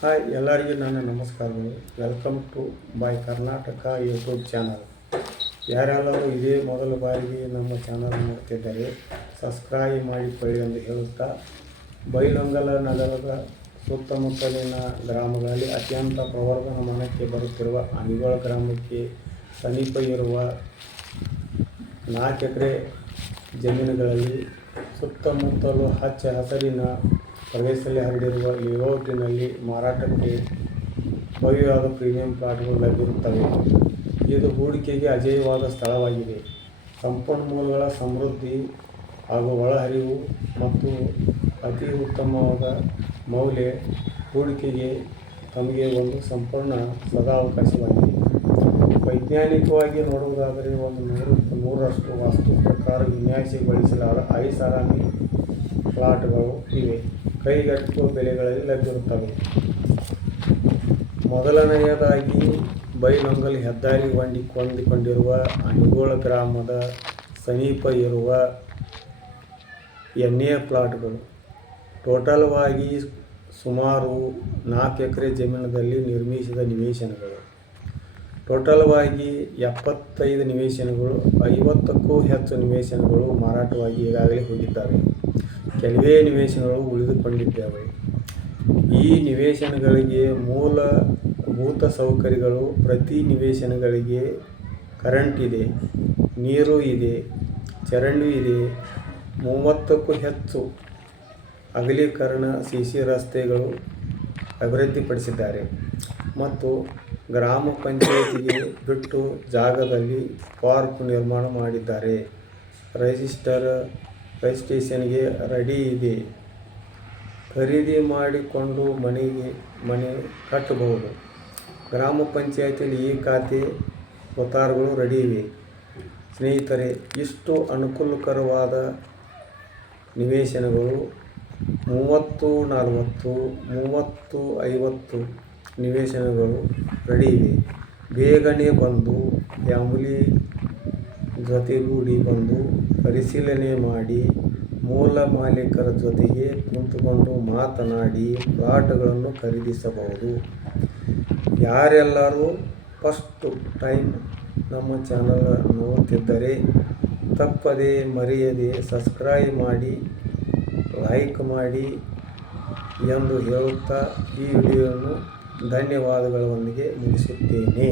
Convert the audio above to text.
Hi ಎಲ್ಲರಿಗೂ ನನ್ನ ನಮಸ್ಕಾರಗಳು. Welcome to by Karnataka YouTube channel. ಯಾರೆಲ್ಲರೂ ಇದೇ ಮೊದಲ ಬಾರಿಗೆ ನಮ್ಮ ಚಾನಲ್ ನೋಡ್ತಿದ್ದಾರೆ ಸಬ್ಸ್ಕ್ರೈಬ್ ಮಾಡಿಕೊಳ್ಳಿ ಎಂದು ಹೇಳುತ್ತಾ, ಬೈಲಹೊಂಗಲ ನಗರದ ಸುತ್ತಮುತ್ತಲಿನ ಗ್ರಾಮಗಳಲ್ಲಿ ಅತ್ಯಂತ ಪ್ರವರ್ಧಮಾನಕ್ಕೆ ಬರುತ್ತಿರುವ ಅನಿಗೋಳ ಗ್ರಾಮಕ್ಕೆ ಸಮೀಪ ಇರುವ 4 ಎಕರೆ ಜಮೀನುಗಳಲ್ಲಿ ಸುತ್ತಮುತ್ತಲು ಹಚ್ಚ ಹಸಿರಿನ ಪ್ರದೇಶದಲ್ಲಿ ಹರಡಿರುವ ಲೇಔಟಿನಲ್ಲಿ ಮಾರಾಟಕ್ಕೆ ಭವ್ಯವಾದ ಪ್ರೀಮಿಯಂ ಪ್ಲಾಟ್ಗಳು ಲಭ್ಯವಿರುತ್ತವೆ. ಇದು ಹೂಡಿಕೆಗೆ ಅಜೇಯವಾದ ಸ್ಥಳವಾಗಿದೆ. ಸಂಪನ್ಮೂಲಗಳ ಸಮೃದ್ಧಿ ಹಾಗೂ ಒಳಹರಿವು ಮತ್ತು ಅತಿ ಉತ್ತಮವಾದ ಮೌಲ್ಯ ಹೂಡಿಕೆಗೆ ತಮಗೆ ಒಂದು ಸಂಪೂರ್ಣ ಸದಾವಕಾಶವಾಗಿದೆ. ವೈಜ್ಞಾನಿಕವಾಗಿ ನೋಡುವುದಾದರೆ 100% ವಾಸ್ತು ಪ್ರಕಾರ ವಿನ್ಯಾಸಗೊಳಿಸಲಾದ ಐಷಾರಾಮಿ ಪ್ಲಾಟ್ಗಳು ಇವೆ. ಕೈಗೆಟುಕುವ ಬೆಲೆಗಳಲ್ಲಿ ಲಭ್ಯವಿರುತ್ತವೆ. ಮೊದಲನೆಯದಾಗಿ ಬೈಲಹೊಂಗಲ ಹೆದ್ದಾರಿ ಹೊಂದಿಕೊಂಡಿರುವ ಅನಿಗೋಳ ಗ್ರಾಮದ ಸಮೀಪ ಇರುವ NA ಪ್ಲಾಟ್ಗಳು. ಟೋಟಲ್ವಾಗಿ ಸುಮಾರು 4 ಎಕರೆ ಜಮೀನಿನಲ್ಲಿ ನಿರ್ಮಿಸಿದ ನಿವೇಶನಗಳು. ಟೋಟಲ್ವಾಗಿ 75 ನಿವೇಶನಗಳು, 50ಕ್ಕೂ ಹೆಚ್ಚು ನಿವೇಶನಗಳು ಮಾರಾಟವಾಗಿ ಈಗಾಗಲೇ ಹೋಗಿದ್ದಾವೆ. ಕೆಲವೇ ನಿವೇಶನಗಳು ಉಳಿದುಕೊಂಡಿದ್ದಾವೆ. ಈ ನಿವೇಶನಗಳಿಗೆ ಮೂಲಭೂತ ಸೌಕರ್ಯಗಳು ಪ್ರತಿ ನಿವೇಶನಗಳಿಗೆ ಕರೆಂಟ್ ಇದೆ, ನೀರು ಇದೆ, ಚರಂಡಿ ಇದೆ. 30ಕ್ಕೂ ಹೆಚ್ಚು ಅಗಲೀಕರಣ CC ರಸ್ತೆಗಳು ಅಭಿವೃದ್ಧಿಪಡಿಸಿದ್ದಾರೆ ಮತ್ತು ಗ್ರಾಮ ಪಂಚಾಯಿತಿಗೆ ಬಿಟ್ಟು ಜಾಗದಲ್ಲಿ ಪಾರ್ಕ್ ನಿರ್ಮಾಣ ಮಾಡಿದ್ದಾರೆ. ರಿಜಿಸ್ಟ್ರೇಷನ್ಗೆ ರೆಡಿ ಇದೆ. ಖರೀದಿ ಮಾಡಿಕೊಂಡು ಮನೆ ಕಟ್ಟಬಹುದು. ಗ್ರಾಮ ಪಂಚಾಯಿತಿಯಲ್ಲಿ ಈ ಖಾತೆ ವತಾರಗಳು ರೆಡಿ ಇವೆ. ಸ್ನೇಹಿತರೆ, ಇಷ್ಟು ಅನುಕೂಲಕರವಾದ ನಿವೇಶನಗಳು 30-40, 30-50 ನಿವೇಶನಗಳು ರೆಡಿ ಇವೆ. ಬೇಗನೆ ಬಂದು ಫ್ಯಾಮಿಲಿ ಜೊತೆಗೂಡಿ ಬಂದು ಪರಿಶೀಲನೆ ಮಾಡಿ ಮೂಲ ಮಾಲೀಕರ ಜೊತೆಗೆ ಕುಳಿತುಕೊಂಡು ಮಾತನಾಡಿ ಪ್ಲಾಟ್ಗಳನ್ನು ಖರೀದಿಸಬಹುದು. ಯಾರೆಲ್ಲರೂ ಫಸ್ಟ್ ಟೈಮ್ ನಮ್ಮ ಚಾನಲ್ ನೋಡುತ್ತಿದ್ದರೆ ತಪ್ಪದೆ ಮರೆಯದೆ ಸಬ್ಸ್ಕ್ರೈಬ್ ಮಾಡಿ, ಲೈಕ್ ಮಾಡಿ ಎಂದು ಹೇಳುತ್ತಾ ಈ ವಿಡಿಯೋವನ್ನು ಧನ್ಯವಾದಗಳೊಂದಿಗೆ ಮುಗಿಸುತ್ತೇನೆ.